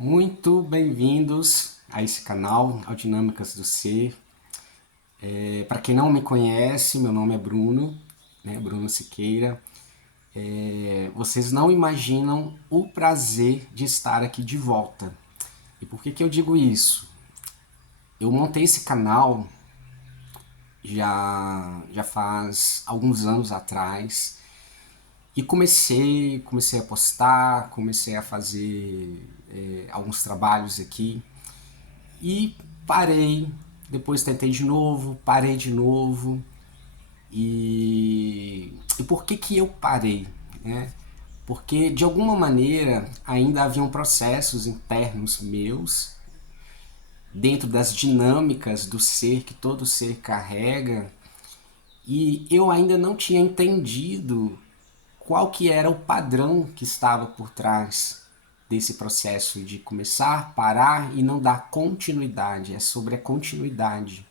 Muito bem-vindos a esse canal, ao Dinâmicas do Ser. Para quem não me conhece, meu nome é Bruno, né? Bruno Siqueira. Vocês não imaginam o prazer de estar aqui de volta. E por que eu digo isso? Eu montei esse canal já faz alguns anos atrás e comecei a postar, comecei a fazer alguns trabalhos aqui. E parei, depois tentei de novo, parei de novo. E por que eu parei? Né? Porque de alguma maneira ainda haviam processos internos meus, dentro das dinâmicas do ser que todo ser carrega, e eu ainda não tinha entendido qual que era o padrão que estava por trás desse processo de começar, parar e não dar continuidade. É sobre a continuidade.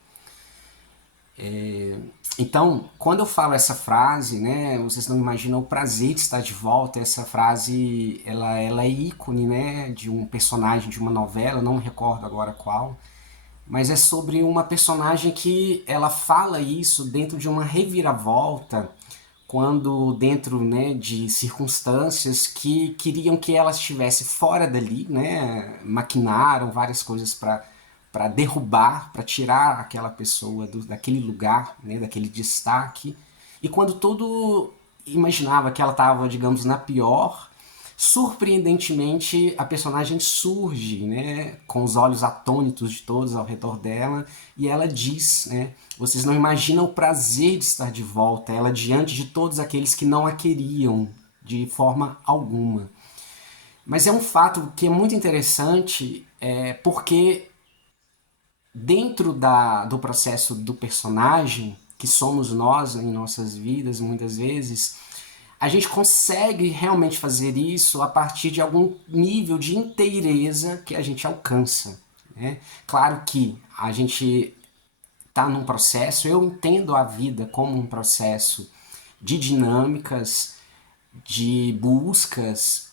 Então, quando eu falo essa frase, né, vocês não imaginam o prazer de estar de volta. Essa frase, ela é ícone, né, de um personagem de uma novela, não me recordo agora qual, mas é sobre uma personagem que ela fala isso dentro de uma reviravolta, quando dentro, né, de circunstâncias que queriam que ela estivesse fora dali, né, maquinaram várias coisas para derrubar, para tirar aquela pessoa daquele lugar, né, daquele destaque. E quando todo imaginava que ela estava, digamos, na pior, surpreendentemente a personagem surge, né, com os olhos atônitos de todos ao redor dela, e ela diz, né, vocês não imaginam o prazer de estar de volta, ela diante de todos aqueles que não a queriam de forma alguma. Mas é um fato que é muito interessante, porque dentro do processo do personagem, que somos nós em nossas vidas muitas vezes, a gente consegue realmente fazer isso a partir de algum nível de inteireza que a gente alcança. Né? Claro que a gente está num processo, eu entendo a vida como um processo de dinâmicas, de buscas,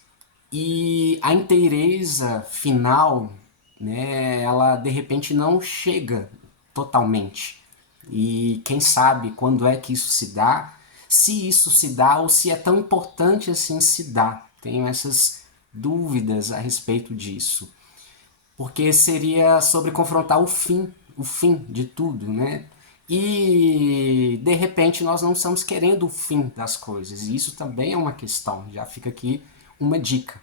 e a inteireza final, né, ela de repente não chega totalmente. E quem sabe quando é que isso se dá, se isso se dá ou se é tão importante assim se dá. Tenho essas dúvidas a respeito disso. Porque seria sobre confrontar o fim de tudo, né? E de repente nós não estamos querendo o fim das coisas. E isso também é uma questão. Já fica aqui uma dica.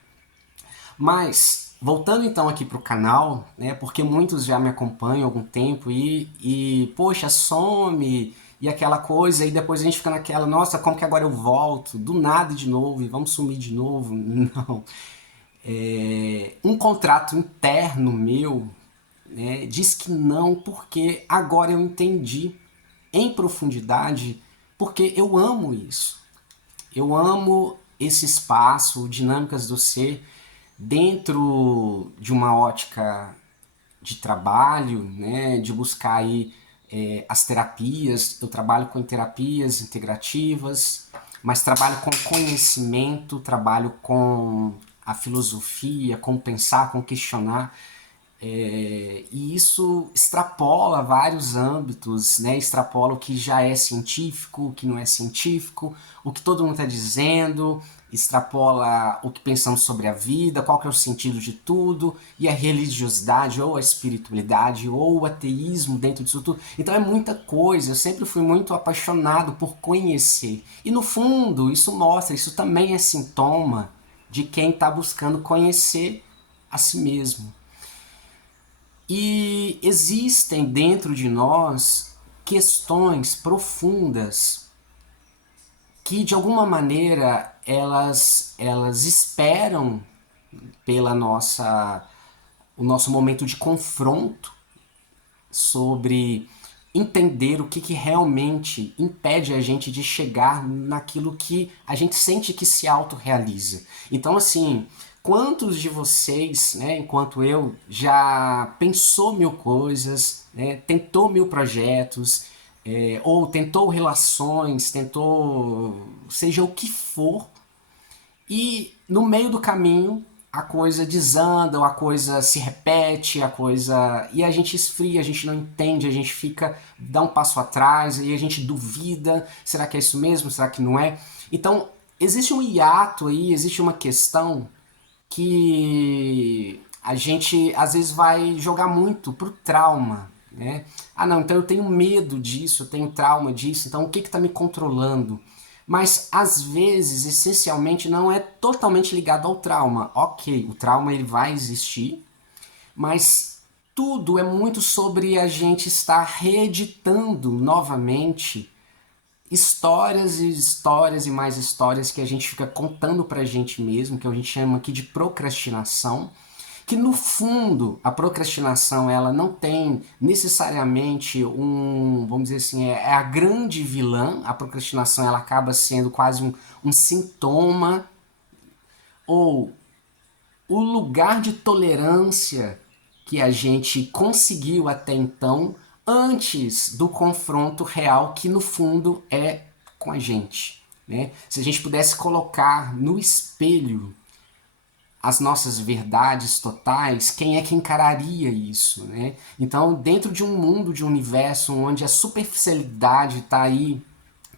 Mas, voltando então aqui para o canal, né, porque muitos já me acompanham há algum tempo poxa, some, e aquela coisa, e depois a gente fica naquela, nossa, como que agora eu volto? Do nada de novo, e vamos sumir de novo? Não. Um contrato interno meu, né, diz que não, porque agora eu entendi em profundidade, porque eu amo isso. Eu amo esse espaço, dinâmicas do ser, dentro de uma ótica de trabalho, né, de buscar aí as terapias. Eu trabalho com terapias integrativas, mas trabalho com conhecimento, trabalho com a filosofia, com pensar, com questionar. E isso extrapola vários âmbitos, né? Extrapola o que já é científico, o que não é científico, o que todo mundo está dizendo, extrapola o que pensamos sobre a vida, qual que é o sentido de tudo, e a religiosidade, ou a espiritualidade, ou o ateísmo dentro disso tudo. Então é muita coisa, eu sempre fui muito apaixonado por conhecer. E no fundo, isso mostra, isso também é sintoma de quem está buscando conhecer a si mesmo. E existem dentro de nós questões profundas que de alguma maneira elas esperam pela o nosso momento de confronto sobre entender o que realmente impede a gente de chegar naquilo que a gente sente que se autorrealiza. Então, assim, quantos de vocês, né, enquanto eu, já pensou mil coisas, né, tentou mil projetos, ou tentou relações, tentou seja o que for, e no meio do caminho a coisa desanda, ou a coisa se repete, a coisa. E a gente esfria, a gente não entende, a gente fica, dá um passo atrás e a gente duvida: será que é isso mesmo? Será que não é? Então, existe um hiato aí, existe uma questão que a gente às vezes vai jogar muito pro trauma, né? Ah, não, então eu tenho medo disso, eu tenho trauma disso, então o que está me controlando? Mas às vezes, essencialmente, não é totalmente ligado ao trauma. Ok, o trauma ele vai existir, mas tudo é muito sobre a gente estar reeditando novamente histórias e histórias e mais histórias que a gente fica contando pra gente mesmo, que a gente chama aqui de procrastinação, que no fundo a procrastinação ela não tem necessariamente vamos dizer assim, é a grande vilã. A procrastinação ela acaba sendo quase um sintoma ou o lugar de tolerância que a gente conseguiu até então antes do confronto real que no fundo é com a gente, né? Se a gente pudesse colocar no espelho as nossas verdades totais, quem é que encararia isso, né? Então, dentro de um mundo, de um universo onde a superficialidade está aí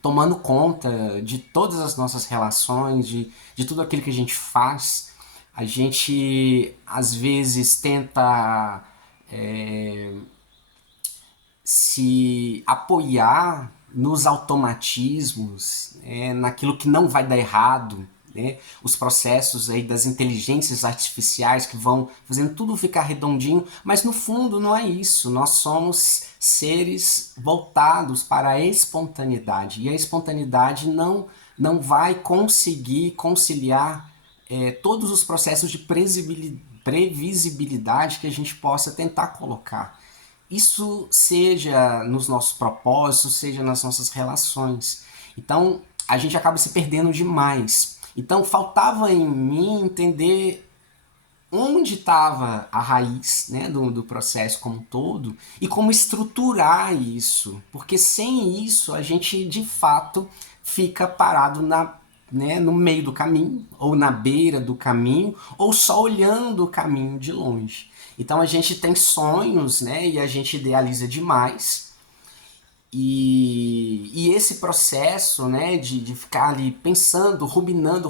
tomando conta de todas as nossas relações, de tudo aquilo que a gente faz, a gente às vezes tenta se apoiar nos automatismos, naquilo que não vai dar errado, né? Os processos aí das inteligências artificiais que vão fazendo tudo ficar redondinho, mas no fundo não é isso. Nós somos seres voltados para a espontaneidade e a espontaneidade não vai conseguir conciliar todos os processos de previsibilidade que a gente possa tentar colocar. Isso seja nos nossos propósitos, seja nas nossas relações. Então, a gente acaba se perdendo demais. Então, faltava em mim entender onde estava a raiz, né, do processo como um todo e como estruturar isso. Porque sem isso, a gente, de fato, fica parado no meio do caminho, ou na beira do caminho, ou só olhando o caminho de longe. Então a gente tem sonhos, né? E a gente idealiza demais. E esse processo, né, de ficar ali pensando, ruminando,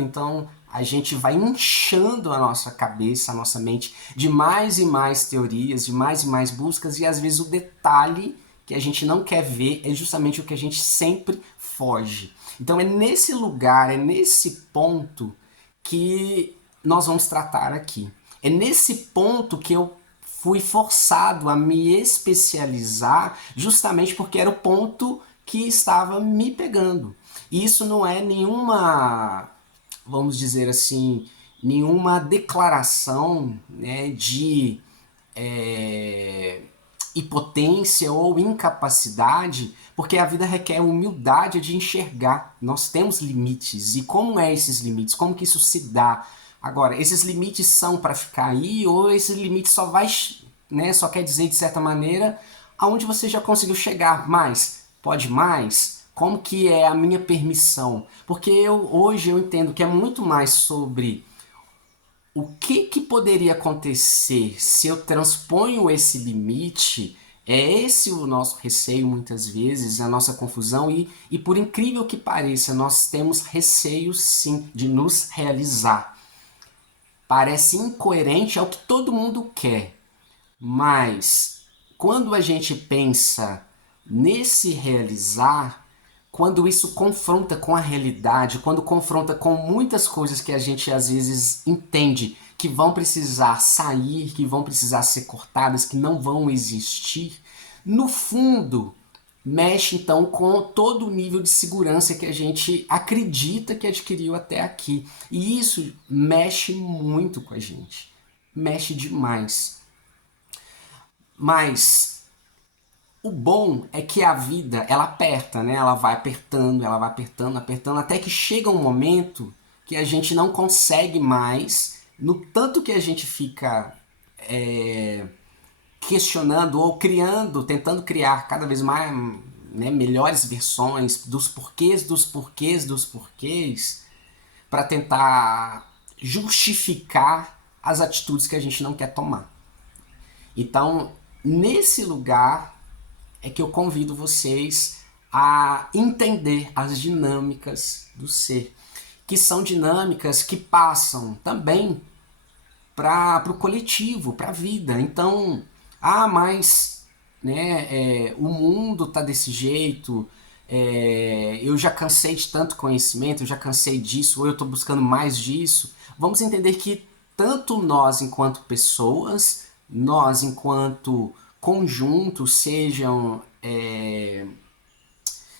então a gente vai inchando a nossa cabeça, a nossa mente de mais e mais teorias, de mais e mais buscas, e às vezes o detalhe que a gente não quer ver é justamente o que a gente sempre foge. Então é nesse lugar, é nesse ponto que nós vamos tratar aqui. É nesse ponto que eu fui forçado a me especializar justamente porque era o ponto que estava me pegando. E isso não é nenhuma, vamos dizer assim, nenhuma declaração, né, de é, impotência ou incapacidade, porque a vida requer humildade de enxergar. Nós temos limites. E como é esses limites? Como que isso se dá? Agora, esses limites são para ficar aí ou esses limites só vai, né, só quer dizer de certa maneira aonde você já conseguiu chegar mais? Pode mais? Como que é a minha permissão? Porque hoje eu entendo que é muito mais sobre o que poderia acontecer se eu transponho esse limite. É esse o nosso receio muitas vezes, a nossa confusão, e por incrível que pareça, nós temos receio sim de nos realizar. Parece incoerente ao que todo mundo quer, mas quando a gente pensa nesse realizar, quando isso confronta com a realidade, quando confronta com muitas coisas que a gente às vezes entende que vão precisar sair, que vão precisar ser cortadas, que não vão existir, no fundo mexe então com todo o nível de segurança que a gente acredita que adquiriu até aqui. E isso mexe muito com a gente. Mexe demais. Mas o bom é que a vida, ela aperta, né? Ela vai apertando, apertando, até que chega um momento que a gente não consegue mais, no tanto que a gente fica questionando ou criando, tentando criar cada vez mais, né, melhores versões dos porquês, para tentar justificar as atitudes que a gente não quer tomar. Então, nesse lugar é que eu convido vocês a entender as dinâmicas do ser, que são dinâmicas que passam também para o coletivo, para a vida. Então, mas o mundo tá desse jeito, eu já cansei de tanto conhecimento, eu já cansei disso, ou eu estou buscando mais disso. Vamos entender que tanto nós enquanto pessoas, nós enquanto conjunto, sejam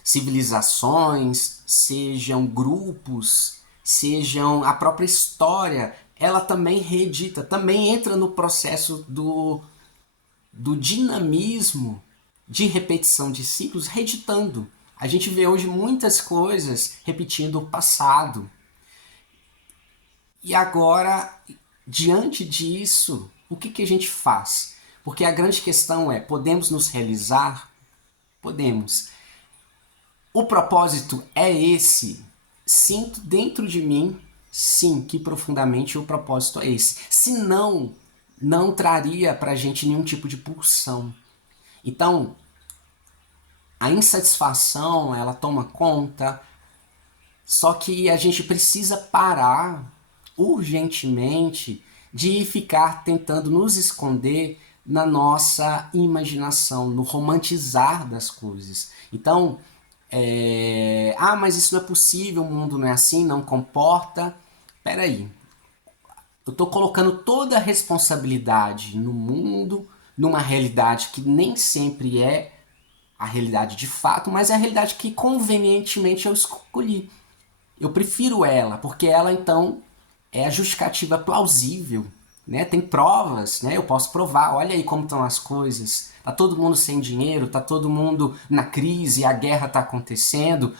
civilizações, sejam grupos, sejam a própria história, ela também reedita, também entra no processo do dinamismo de repetição de ciclos, reeditando. A gente vê hoje muitas coisas repetindo o passado. E agora, diante disso, o que a gente faz? Porque a grande questão é, podemos nos realizar? Podemos. O propósito é esse? Sinto dentro de mim, sim, que profundamente o propósito é esse. Se não traria pra gente nenhum tipo de pulsão. Então, a insatisfação, ela toma conta, só que a gente precisa parar urgentemente de ficar tentando nos esconder na nossa imaginação, no romantizar das coisas. Então, mas isso não é possível, o mundo não é assim, não comporta. Peraí, eu estou colocando toda a responsabilidade no mundo, numa realidade que nem sempre é a realidade de fato, mas é a realidade que convenientemente eu escolhi. Eu prefiro ela, porque ela então é a justificativa plausível, né? Tem provas, né? Eu posso provar, olha aí como estão as coisas. Tá todo mundo sem dinheiro, tá todo mundo na crise, a guerra tá acontecendo,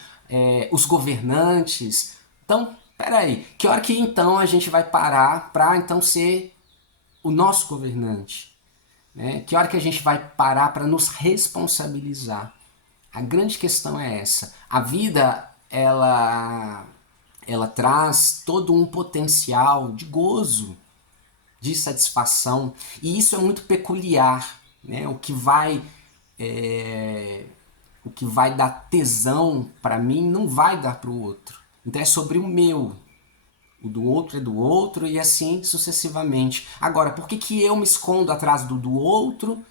os governantes. Então, peraí, que hora que então a gente vai parar para então ser o nosso governante? Né? Que hora que a gente vai parar para nos responsabilizar? A grande questão é essa. A vida, ela traz todo um potencial de gozo, de satisfação, e isso é muito peculiar, né? O que vai dar tesão para mim não vai dar para o outro. Então é sobre o meu. O do outro é do outro e assim sucessivamente. Agora, por que eu me escondo atrás do outro?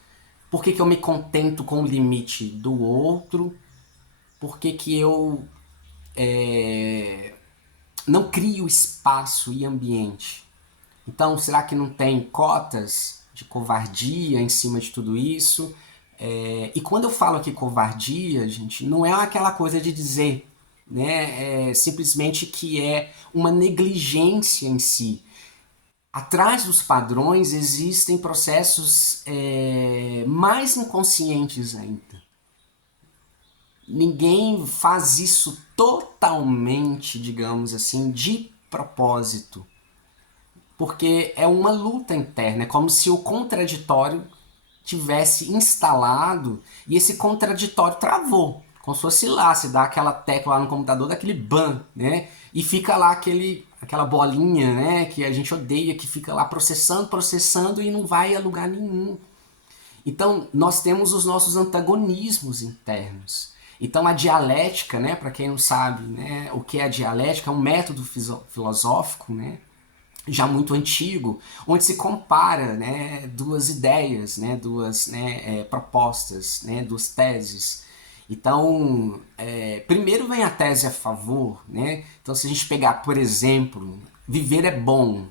Por que eu me contento com o limite do outro? Por que eu não crio espaço e ambiente? Então, será que não tem cotas de covardia em cima de tudo isso? E quando eu falo aqui covardia, gente, não é aquela coisa de dizer, né, simplesmente que é uma negligência em si. Atrás dos padrões existem processos mais inconscientes ainda. Ninguém faz isso totalmente, digamos assim, de propósito. Porque é uma luta interna, é como se o contraditório tivesse instalado e esse contraditório travou. Como se fosse lá, se dá aquela tecla lá no computador, daquele ban, né? E fica lá aquela bolinha, né? Que a gente odeia, que fica lá processando, processando e não vai a lugar nenhum. Então, nós temos os nossos antagonismos internos. Então, a dialética, né, para quem não sabe, né, o que é a dialética, é um método filosófico, né, já muito antigo, onde se compara, né, duas ideias, né, duas propostas, né, duas teses. Então, primeiro vem a tese a favor, né? Então, se a gente pegar, por exemplo, viver é bom.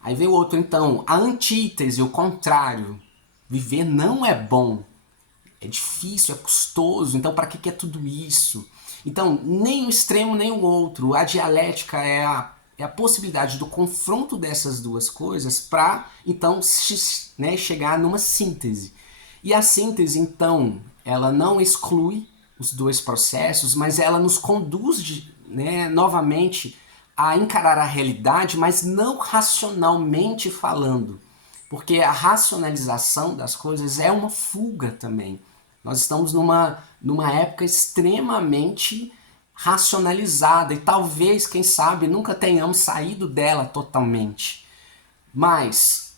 Aí vem o outro, então, a antítese, o contrário. Viver não é bom. É difícil, é custoso, então para que é tudo isso? Então, nem o extremo nem o outro. A dialética é a possibilidade do confronto dessas duas coisas para, então, chegar numa síntese. E a síntese, então, ela não exclui os dois processos, mas ela nos conduz novamente a encarar a realidade, mas não racionalmente falando. Porque a racionalização das coisas é uma fuga também. Nós estamos numa época extremamente racionalizada e talvez, quem sabe, nunca tenhamos saído dela totalmente. Mas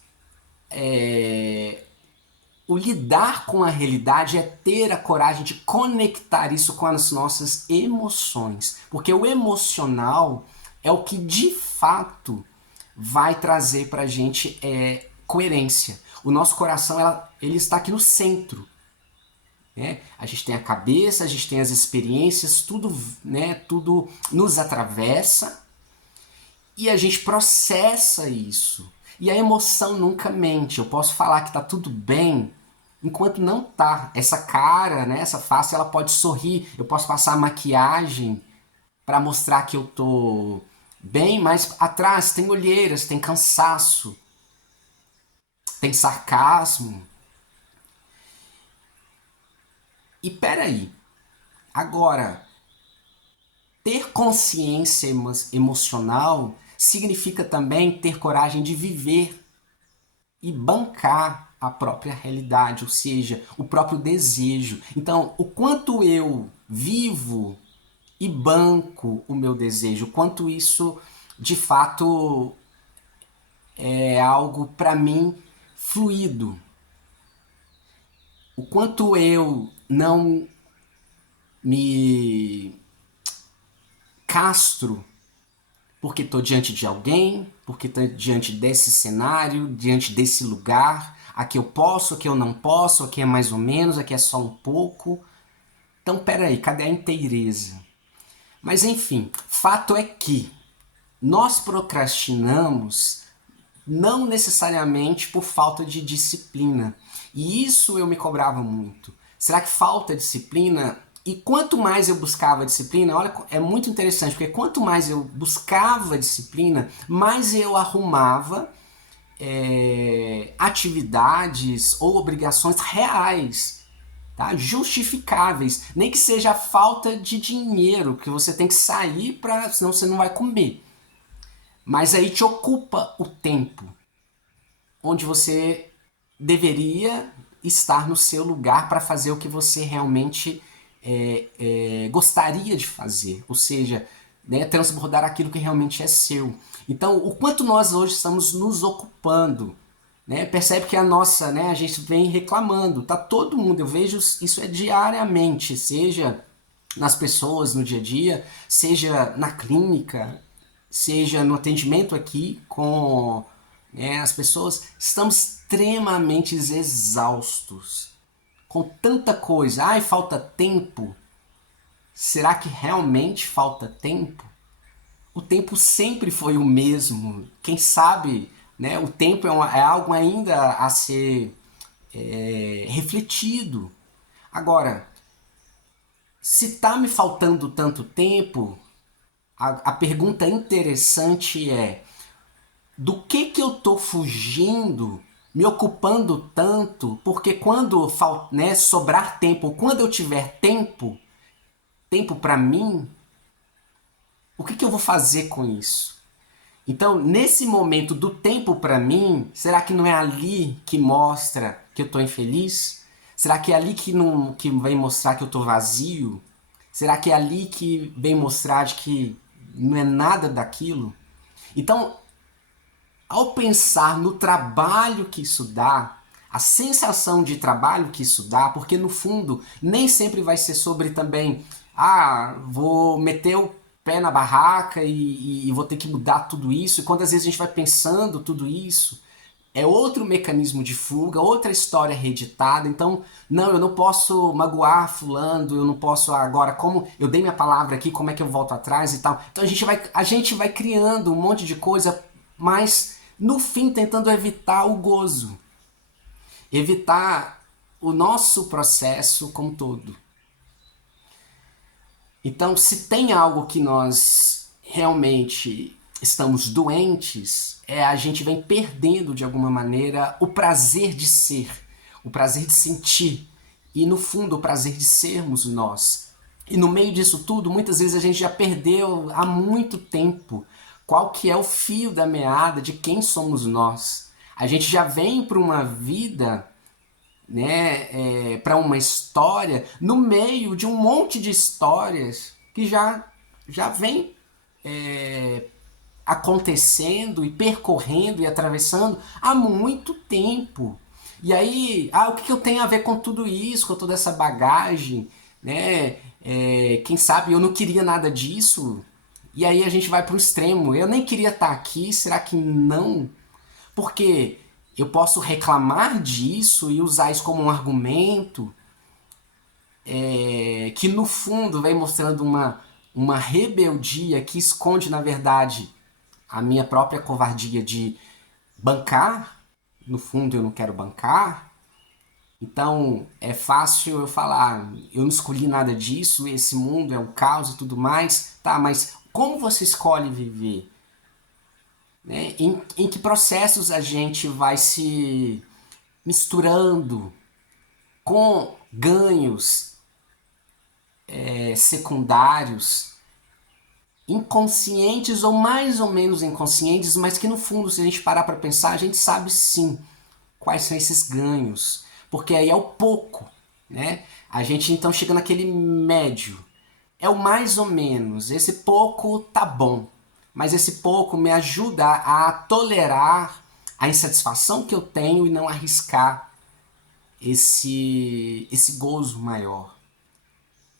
o lidar com a realidade é ter a coragem de conectar isso com as nossas emoções, porque o emocional é o que de fato vai trazer para a gente coerência. O nosso coração ele está aqui no centro. Né? A gente tem a cabeça, a gente tem as experiências, tudo, né, tudo nos atravessa e a gente processa isso. E a emoção nunca mente. Eu posso falar que tá tudo bem enquanto não tá. Essa cara, né, essa face, ela pode sorrir. Eu posso passar maquiagem para mostrar que eu tô bem, mas atrás tem olheiras, tem cansaço, tem sarcasmo. E peraí, agora, ter consciência emocional significa também ter coragem de viver e bancar a própria realidade, ou seja, o próprio desejo. Então, o quanto eu vivo e banco o meu desejo, o quanto isso de fato é algo para mim fluido, o quanto eu não me castro porque estou diante de alguém, porque estou diante desse cenário, diante desse lugar, aqui eu posso, aqui eu não posso, aqui é mais ou menos, aqui é só um pouco. Então, peraí, cadê a inteireza? Mas enfim, fato é que nós procrastinamos não necessariamente por falta de disciplina. E isso eu me cobrava muito. Será que falta disciplina? E quanto mais eu buscava disciplina, olha, é muito interessante, porque quanto mais eu buscava disciplina, mais eu arrumava atividades ou obrigações reais, tá? Justificáveis. Nem que seja a falta de dinheiro, que você tem que sair, senão você não vai comer. Mas aí te ocupa o tempo onde você deveria estar no seu lugar para fazer o que você realmente gostaria de fazer, ou seja, né, transbordar aquilo que realmente é seu. Então, o quanto nós hoje estamos nos ocupando, né, percebe que a nossa, né, a gente vem reclamando, tá todo mundo, eu vejo isso diariamente, seja nas pessoas no dia a dia, seja na clínica, seja no atendimento aqui com as pessoas, estamos extremamente exaustos com tanta coisa. Ai, falta tempo. Será que realmente falta tempo? O tempo sempre foi o mesmo. Quem sabe, né? O tempo é algo ainda a ser refletido. Agora, se está me faltando tanto tempo, a pergunta interessante é: do que eu estou fugindo, me ocupando tanto? Porque quando né, sobrar tempo, quando eu tiver tempo para mim, o que eu vou fazer com isso? Então, nesse momento do tempo para mim, será que não é ali que mostra que eu estou infeliz? Será que é ali que vem mostrar que eu estou vazio? Será que é ali que vem mostrar de que não é nada daquilo? Então, ao pensar no trabalho que isso dá, a sensação de trabalho que isso dá, porque no fundo nem sempre vai ser sobre também, vou meter o pé na barraca e vou ter que mudar tudo isso, e quantas vezes a gente vai pensando tudo isso, é outro mecanismo de fuga, outra história reeditada. Então, não, eu não posso magoar fulano, eu não posso agora, como eu dei minha palavra aqui, como é que eu volto atrás e tal. Então a gente vai criando um monte de coisa, mas no fim tentando evitar o gozo, evitar o nosso processo como todo. Então, se tem algo que nós realmente estamos doentes, a gente vem perdendo de alguma maneira o prazer de ser, o prazer de sentir e no fundo o prazer de sermos nós. E no meio disso tudo, muitas vezes a gente já perdeu há muito tempo qual que é o fio da meada de quem somos nós. A gente já vem para uma vida, né, para uma história no meio de um monte de histórias que já já vem acontecendo e percorrendo e atravessando há muito tempo. E aí, o que eu tenho a ver com tudo isso, com toda essa bagagem, né? Quem sabe eu não queria nada disso. E aí a gente vai para o extremo. Eu nem queria estar aqui, será que não? Porque eu posso reclamar disso e usar isso como um argumento que no fundo vem mostrando uma rebeldia que esconde, na verdade, a minha própria covardia de bancar. No fundo, eu não quero bancar. Então, é fácil eu falar, eu não escolhi nada disso, esse mundo é um caos e tudo mais. Tá, mas como você escolhe viver? Né? Em que processos a gente vai se misturando com ganhos secundários, inconscientes ou mais ou menos inconscientes, mas que no fundo, se a gente parar para pensar, a gente sabe sim quais são esses ganhos, porque aí é o pouco, né? A gente então chega naquele médio, é o mais ou menos, esse pouco tá bom, mas esse pouco me ajuda a tolerar a insatisfação que eu tenho e não arriscar esse gozo maior.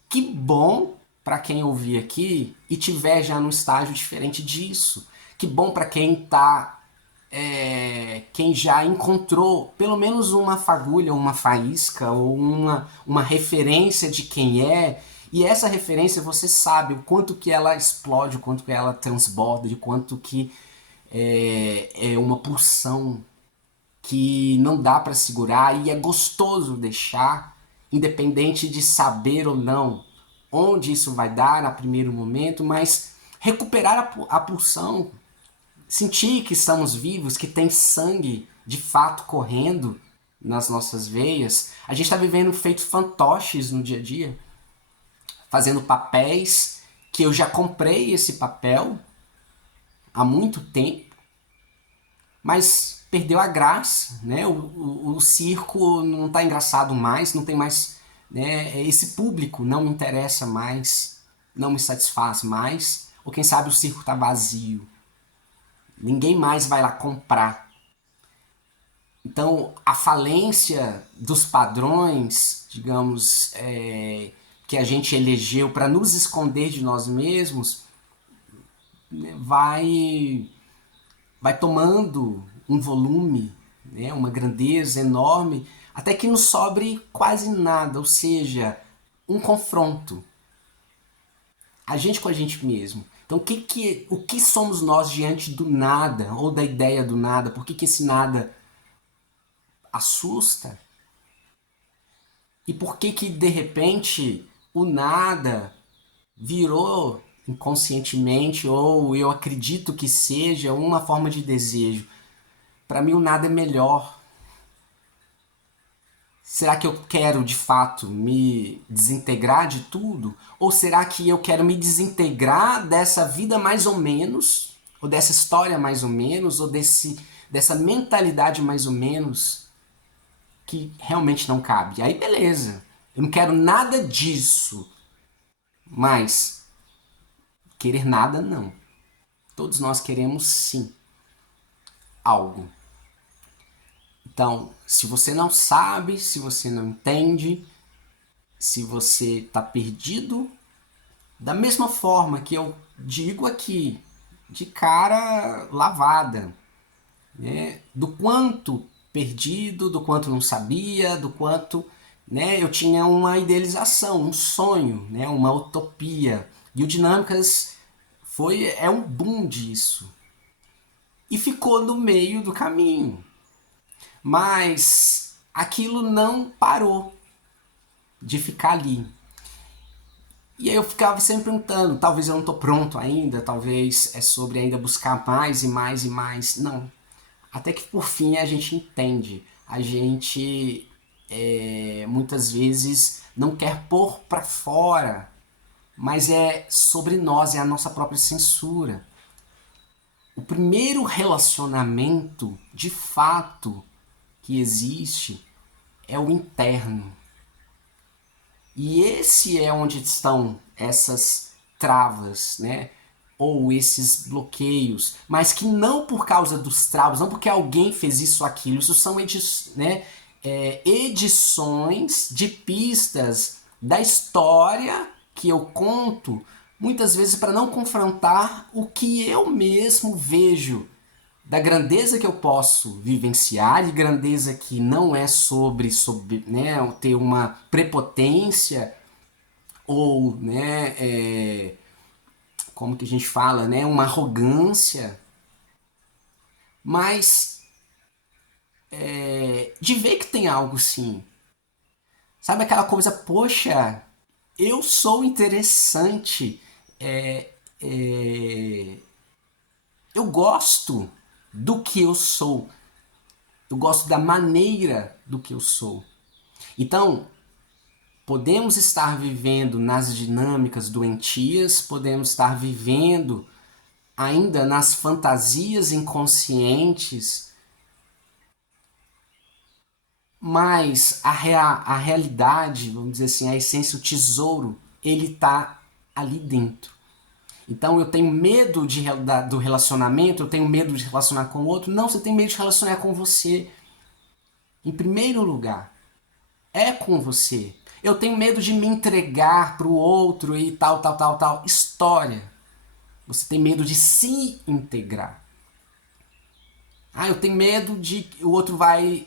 Que bom para quem ouvir aqui e tiver já num estágio diferente disso. Que bom para quem tá quem já encontrou pelo menos uma fagulha, uma faísca ou uma referência de quem é, e essa referência você sabe o quanto que ela explode, o quanto que ela transborda, de quanto que é uma pulsão que não dá para segurar e é gostoso deixar, independente de saber ou não onde isso vai dar a primeiro momento, mas recuperar a pulsão, sentir que estamos vivos, que tem sangue de fato correndo nas nossas veias. A gente está vivendo feitos fantoches no dia a dia, fazendo papéis que eu já comprei esse papel há muito tempo, mas perdeu a graça, né? O circo não está engraçado mais, não tem mais, né? Esse público não me interessa mais, não me satisfaz mais, ou quem sabe o circo está vazio, ninguém mais vai lá comprar. Então, a falência dos padrões, digamos, que a gente elegeu para nos esconder de nós mesmos, né, vai tomando um volume, né, uma grandeza enorme, até que não sobre quase nada, ou seja, um confronto. A gente com a gente mesmo. Então, o que somos nós diante do nada, ou da ideia do nada? Por que esse nada assusta? E por que de repente o nada virou inconscientemente, ou eu acredito que seja uma forma de desejo? Para mim o nada é melhor. Será que eu quero de fato me desintegrar de tudo? Ou será que eu quero me desintegrar dessa vida mais ou menos, ou dessa história mais ou menos, ou dessa mentalidade mais ou menos que realmente não cabe? Aí beleza, eu não quero nada disso, mas querer nada não. Todos nós queremos sim algo. Então, se você não sabe, se você não entende, se você está perdido, da mesma forma que eu digo aqui, de cara lavada, né? Do quanto perdido, do quanto não sabia, do quanto, né, eu tinha uma idealização, um sonho, né, uma utopia. E o Dinâmicas é um boom disso. E ficou no meio do caminho. Mas aquilo não parou de ficar ali. E aí eu ficava sempre perguntando, talvez eu não estou pronto ainda, talvez é sobre ainda buscar mais e mais e mais. Não. Até que por fim a gente entende. A gente muitas vezes não quer pôr para fora, mas é sobre nós, é a nossa própria censura. O primeiro relacionamento de fato que existe é o interno. E esse é onde estão essas travas, né? Ou esses bloqueios, mas que não por causa dos travas, não porque alguém fez isso ou aquilo, isso são né, edições de pistas da história que eu conto, muitas vezes para não confrontar o que eu mesmo vejo da grandeza que eu posso vivenciar, e grandeza que não é sobre né, ter uma prepotência ou, né, como que a gente fala, né, uma arrogância, mas de ver que tem algo sim. Sabe aquela coisa, poxa, eu sou interessante, é, é, eu gosto do que eu sou, eu gosto da maneira do que eu sou. Então, podemos estar vivendo nas dinâmicas doentias, podemos estar vivendo ainda nas fantasias inconscientes, mas a realidade, vamos dizer assim, a essência, o tesouro, ele está ali dentro. Então eu tenho medo do relacionamento, eu tenho medo de relacionar com o outro. Não, você tem medo de relacionar com você. Em primeiro lugar, é com você. Eu tenho medo de me entregar para o outro e tal, tal, tal, tal. História. Você tem medo de se integrar. Ah, eu tenho medo de que o outro vai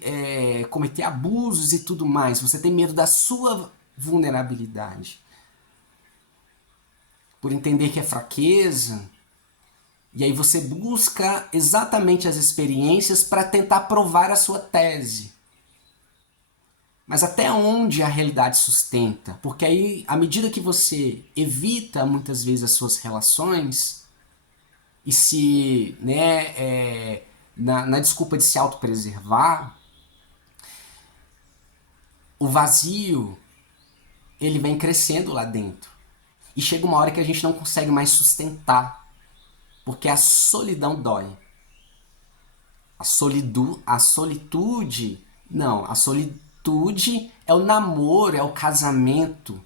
cometer abusos e tudo mais. Você tem medo da sua vulnerabilidade. Por entender que é fraqueza. E aí você busca exatamente as experiências para tentar provar a sua tese. Mas até onde a realidade sustenta? Porque aí, à medida que você evita muitas vezes as suas relações e se, né, na desculpa de se autopreservar, o vazio ele vem crescendo lá dentro. E chega uma hora que a gente não consegue mais sustentar, porque a solidão dói. A solitude, não, a solitude é o namoro, é o casamento,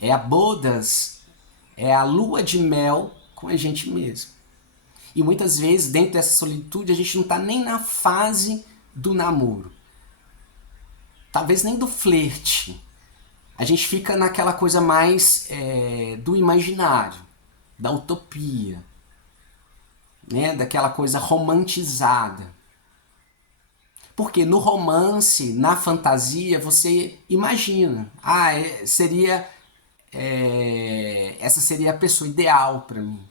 é a bodas, é a lua de mel com a gente mesmo. E muitas vezes, dentro dessa solitude, a gente não está nem na fase do namoro. Talvez nem do flerte. A gente fica naquela coisa mais do imaginário, da utopia, né? Daquela coisa romantizada. Porque no romance, na fantasia, você imagina. Ah, essa seria a pessoa ideal para mim.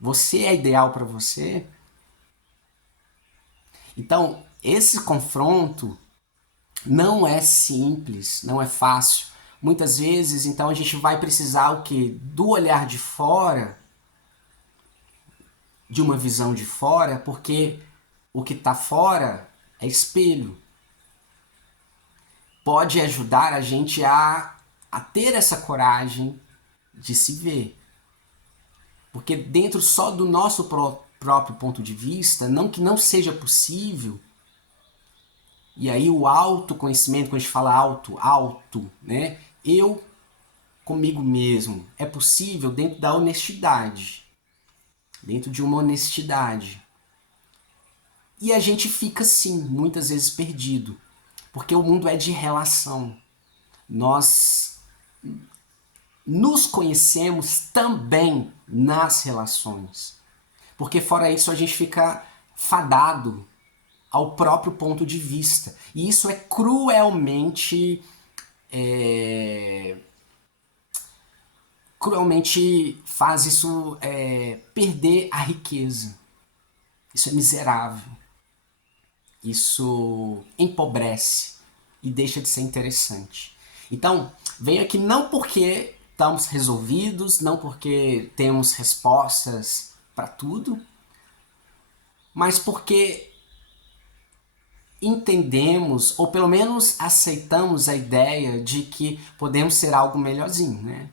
Você é ideal para você? Então, esse confronto não é simples, não é fácil. Muitas vezes, então, a gente vai precisar o quê? Do olhar de fora, de uma visão de fora, porque o que está fora é espelho. Pode ajudar a gente a ter essa coragem de se ver. Porque dentro só do nosso próprio ponto de vista, não que não seja possível, e aí o autoconhecimento, quando a gente fala auto, né? Eu comigo mesmo. É possível dentro da honestidade. Dentro de uma honestidade. E a gente fica, sim, muitas vezes perdido. Porque o mundo é de relação. Nós nos conhecemos também nas relações. Porque fora isso a gente fica fadado ao próprio ponto de vista. E isso é cruelmente cruelmente faz isso perder a riqueza. Isso é miserável. Isso empobrece e deixa de ser interessante. Então, venho aqui não porque estamos resolvidos, não porque temos respostas para tudo, mas porque entendemos, ou pelo menos aceitamos a ideia de que podemos ser algo melhorzinho, né?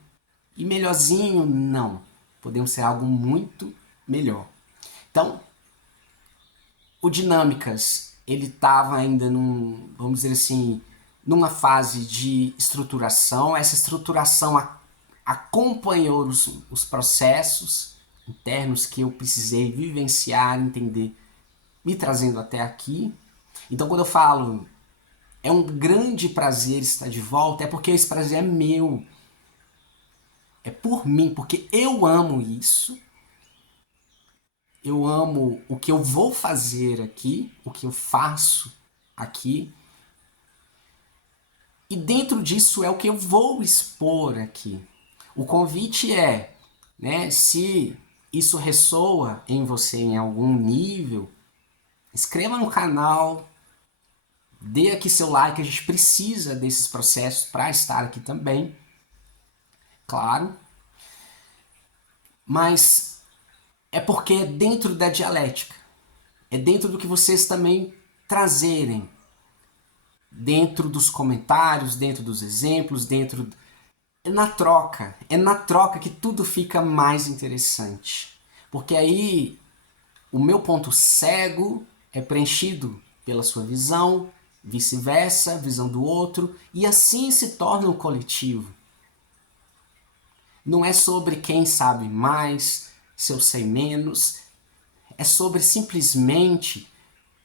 E melhorzinho, não. Podemos ser algo muito melhor. Então, o Dinâmicas, ele estava ainda vamos dizer assim, numa fase de estruturação. Essa estruturação acompanhou os processos internos que eu precisei vivenciar, entender, me trazendo até aqui. Então, quando eu falo é um grande prazer estar de volta, é porque esse prazer é meu, é por mim, porque eu amo isso, eu amo o que eu vou fazer aqui, o que eu faço aqui, e dentro disso é o que eu vou expor aqui. O convite é, né, se isso ressoa em você em algum nível, inscreva no canal, dê aqui seu like, a gente precisa desses processos para estar aqui também, claro. Mas é porque é dentro da dialética, é dentro do que vocês também trazerem, dentro dos comentários, dentro dos exemplos, dentro... é na troca que tudo fica mais interessante. Porque aí o meu ponto cego é preenchido pela sua visão, vice-versa, visão do outro, e assim se torna um coletivo. Não é sobre quem sabe mais, se eu sei menos, é sobre simplesmente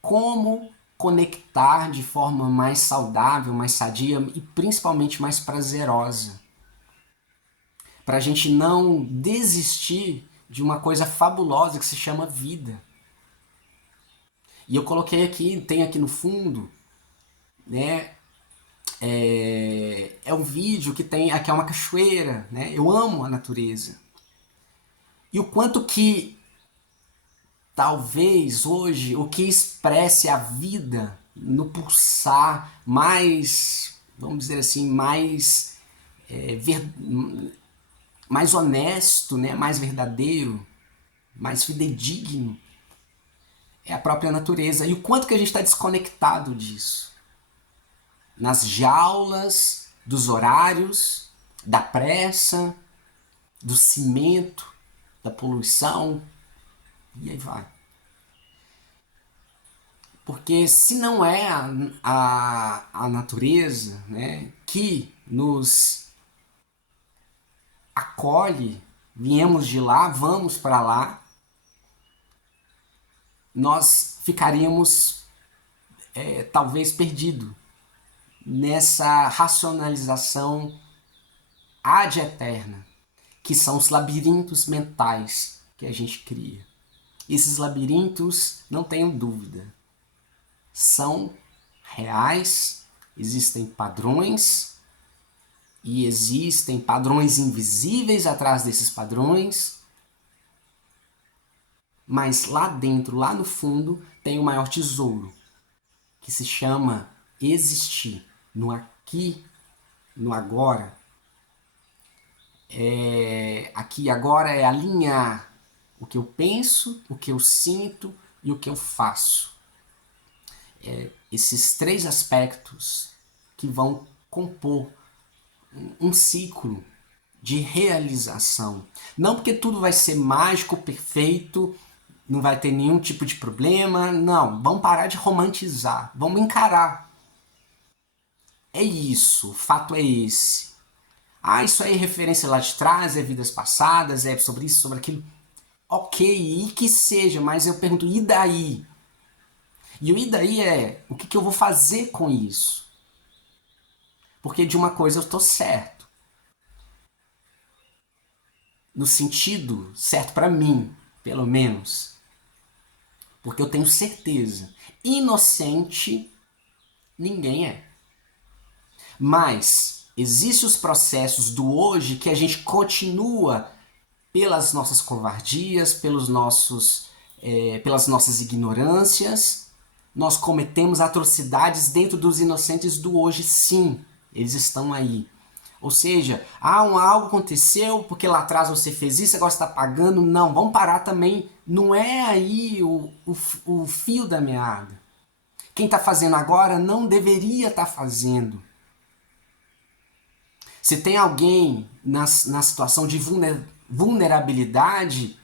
como conectar de forma mais saudável, mais sadia e principalmente mais prazerosa. Para a gente não desistir de uma coisa fabulosa que se chama vida. E eu coloquei aqui, tem aqui no fundo, né? É um vídeo que tem aqui é uma cachoeira, né? Eu amo a natureza. E o quanto que talvez hoje o que expresse a vida no pulsar mais, vamos dizer assim, mais mais honesto, né? Mais verdadeiro, mais fidedigno, é a própria natureza. E o quanto que a gente está desconectado disso. Nas jaulas, dos horários, da pressa, do cimento, da poluição, e aí vai. Porque se não é a natureza, né, que nos acolhe, viemos de lá, vamos para lá, nós ficaríamos talvez perdidos nessa racionalização ad eterna, que são os labirintos mentais que a gente cria. Esses labirintos, não tenho dúvida, são reais, existem padrões e existem padrões invisíveis atrás desses padrões, mas lá dentro, lá no fundo, tem o maior tesouro, que se chama existir no aqui, no agora. Aqui agora é alinhar o que eu penso, o que eu sinto e o que eu faço. Esses três aspectos que vão compor um ciclo de realização. Não porque tudo vai ser mágico, perfeito, não vai ter nenhum tipo de problema. Não, vamos parar de romantizar, vamos encarar. É isso, o fato é esse. Ah, isso aí é referência lá de trás, é vidas passadas, é sobre isso, sobre aquilo. Ok, e que seja, mas eu pergunto, e daí? E o e daí é, o que eu vou fazer com isso? Porque de uma coisa eu estou certo. No sentido certo para mim, pelo menos. Porque eu tenho certeza. Inocente, ninguém é. Mas existem os processos do hoje que a gente continua pelas nossas covardias, pelas nossas ignorâncias. Nós cometemos atrocidades dentro dos inocentes do hoje, sim. Eles estão aí. Ou seja, algo aconteceu porque lá atrás você fez isso, agora você está pagando. Não, vamos parar também. Não é aí o fio da meada. Quem está fazendo agora não deveria estar fazendo. Se tem alguém na situação de vulnerabilidade,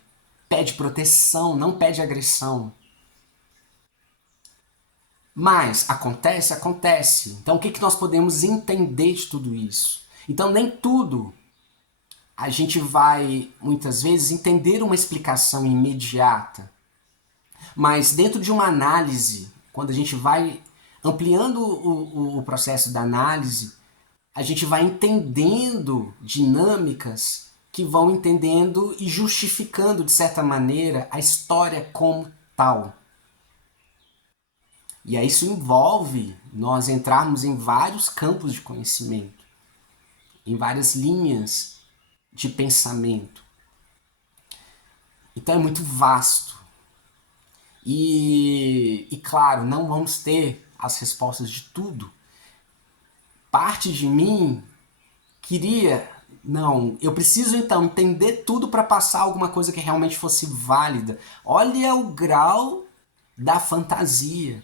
pede proteção, não pede agressão. Mas acontece, acontece. Então o que nós podemos entender de tudo isso? Então nem tudo a gente vai, muitas vezes, entender uma explicação imediata, mas dentro de uma análise, quando a gente vai ampliando o processo da análise, a gente vai entendendo dinâmicas que vão entendendo e justificando, de certa maneira, a história como tal. E aí isso envolve nós entrarmos em vários campos de conhecimento, em várias linhas de pensamento. Então é muito vasto. E claro, não vamos ter as respostas de tudo. Parte de mim queria, não, eu preciso então entender tudo para passar alguma coisa que realmente fosse válida. Olha o grau da fantasia.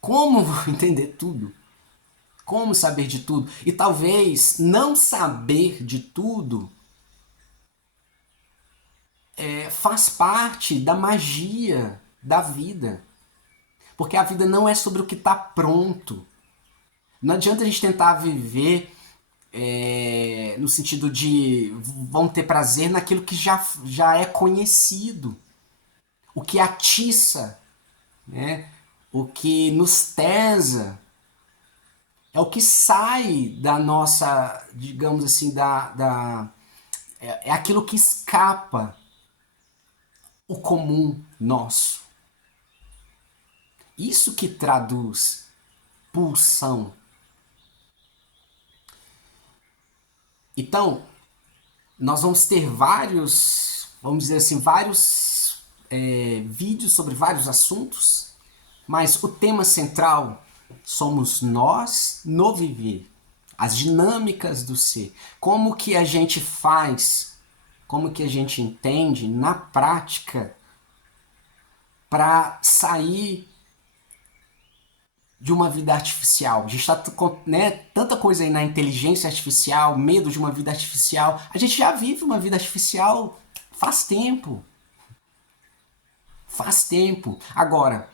Como entender tudo? Como saber de tudo? E talvez não saber de tudo faz parte da magia da vida. Porque a vida não é sobre o que está pronto. Não adianta a gente tentar viver no sentido de vão ter prazer naquilo que já é conhecido. O que atiça, né? O que nos tesa, é o que sai da nossa, digamos assim, é aquilo que escapa o comum nosso. Isso que traduz pulsão. Então, nós vamos ter vários, vamos dizer assim, vários vídeos sobre vários assuntos, mas o tema central somos nós no viver, as dinâmicas do ser, como que a gente faz, como que a gente entende na prática para sair de uma vida artificial. A gente está, né, tanta coisa aí na inteligência artificial, medo de uma vida artificial. A gente já vive uma vida artificial faz tempo. Faz tempo. Agora,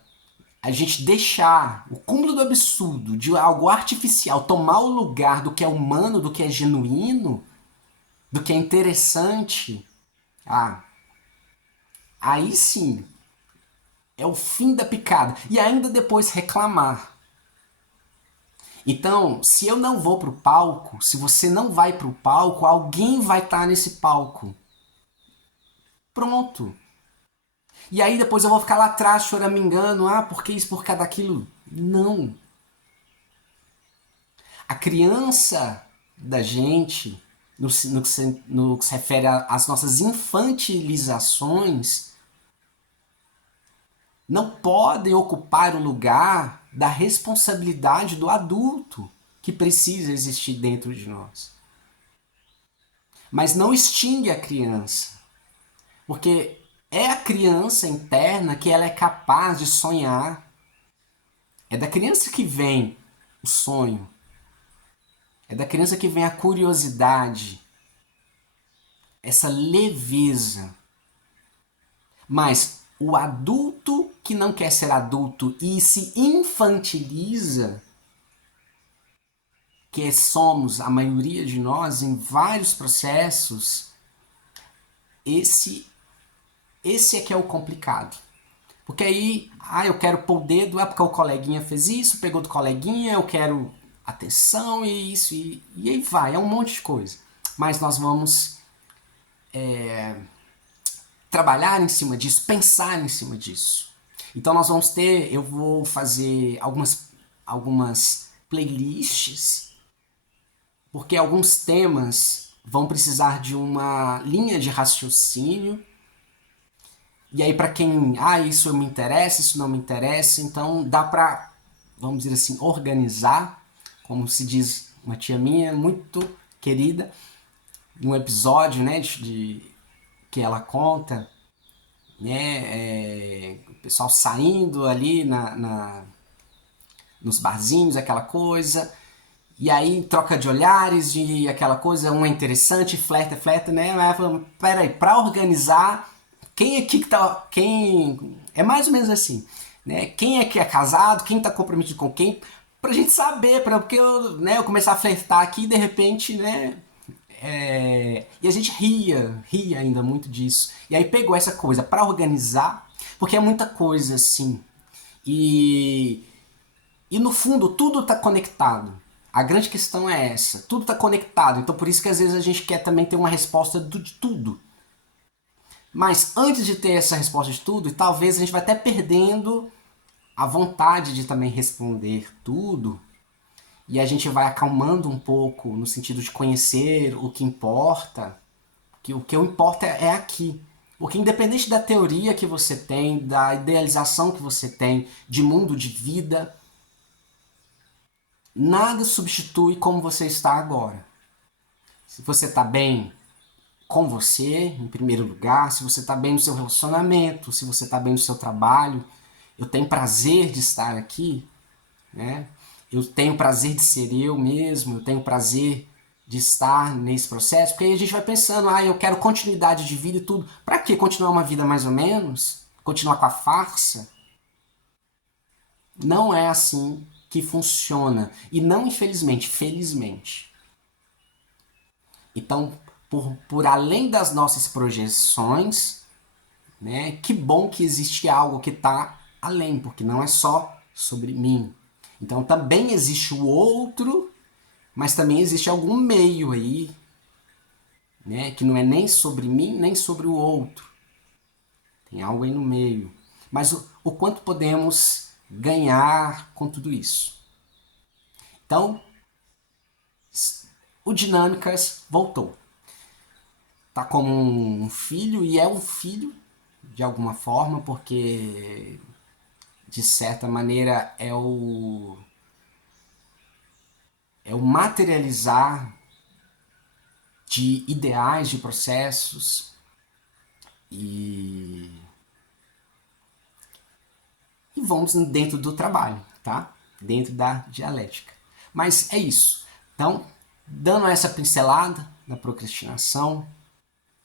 a gente deixar o cúmulo do absurdo de algo artificial tomar o lugar do que é humano, do que é genuíno, do que é interessante, aí sim é o fim da picada. E ainda depois reclamar. Então, se eu não vou pro palco, se você não vai pro palco, alguém vai estar nesse palco. Pronto. E aí depois eu vou ficar lá atrás choramingando, porque isso, por causa daquilo. Não. A criança da gente, no que se refere às nossas infantilizações, não podem ocupar o lugar da responsabilidade do adulto que precisa existir dentro de nós. Mas não extingue a criança, porque é a criança interna que ela é capaz de sonhar. É da criança que vem o sonho. É da criança que vem a curiosidade, essa leveza. Mas o adulto que não quer ser adulto e se infantiliza, que somos a maioria de nós em vários processos, esse é que é o complicado. Porque aí, eu quero pôr o dedo, porque o coleguinha fez isso, pegou do coleguinha, eu quero atenção e isso, e aí vai, é um monte de coisa. Mas nós vamos trabalhar em cima disso, pensar em cima disso. Então nós vamos ter, eu vou fazer algumas playlists, porque alguns temas vão precisar de uma linha de raciocínio. E aí para quem, isso me interessa, isso não me interessa, então dá para, vamos dizer assim, organizar, como se diz uma tia minha, muito querida, num episódio, né, que ela conta, né, o pessoal saindo ali nos barzinhos, aquela coisa, e aí troca de olhares, de aquela coisa, um é interessante, flerta, né, mas fala, peraí, para organizar, quem aqui que tá, é mais ou menos assim, né, quem é que é casado, quem tá comprometido com quem, pra gente saber, porque eu começar a flertar aqui e de repente, né, E a gente ria ainda muito disso. E aí pegou essa coisa para organizar, porque é muita coisa assim. E, e no fundo tudo está conectado. A grande questão é essa, tudo está conectado. Então por isso que às vezes a gente quer também ter uma resposta de tudo. Mas antes de ter essa resposta de tudo, talvez a gente vai até perdendo a vontade de também responder tudo, e a gente vai acalmando um pouco no sentido de conhecer o que importa, que o que importa é aqui. Porque independente da teoria que você tem, da idealização que você tem de mundo, de vida, nada substitui como você está agora. Se você está bem com você, em primeiro lugar, se você está bem no seu relacionamento, se você está bem no seu trabalho, eu tenho prazer de estar aqui, né? Eu tenho prazer de ser eu mesmo, eu tenho prazer de estar nesse processo, porque aí a gente vai pensando, eu quero continuidade de vida e tudo. Para que continuar uma vida mais ou menos? Continuar com a farsa? Não é assim que funciona. E não infelizmente, felizmente. Então, por além das nossas projeções, né, que bom que existe algo que está além, porque não é só sobre mim. Então também existe o outro, mas também existe algum meio aí, né, que não é nem sobre mim, nem sobre o outro. Tem algo aí no meio. Mas o quanto podemos ganhar com tudo isso? Então, o Dinâmicas voltou. Tá como um filho, e é um filho de alguma forma, porque de certa maneira é o materializar de ideais, de processos e, e vamos dentro do trabalho, tá? Dentro da dialética. Mas é isso. Então, dando essa pincelada na procrastinação,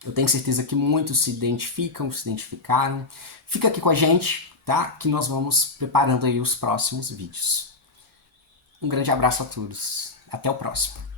eu tenho certeza que muitos se identificam, se identificaram. Fica aqui com a gente, tá? Que nós vamos preparando aí os próximos vídeos. Um grande abraço a todos. Até o próximo.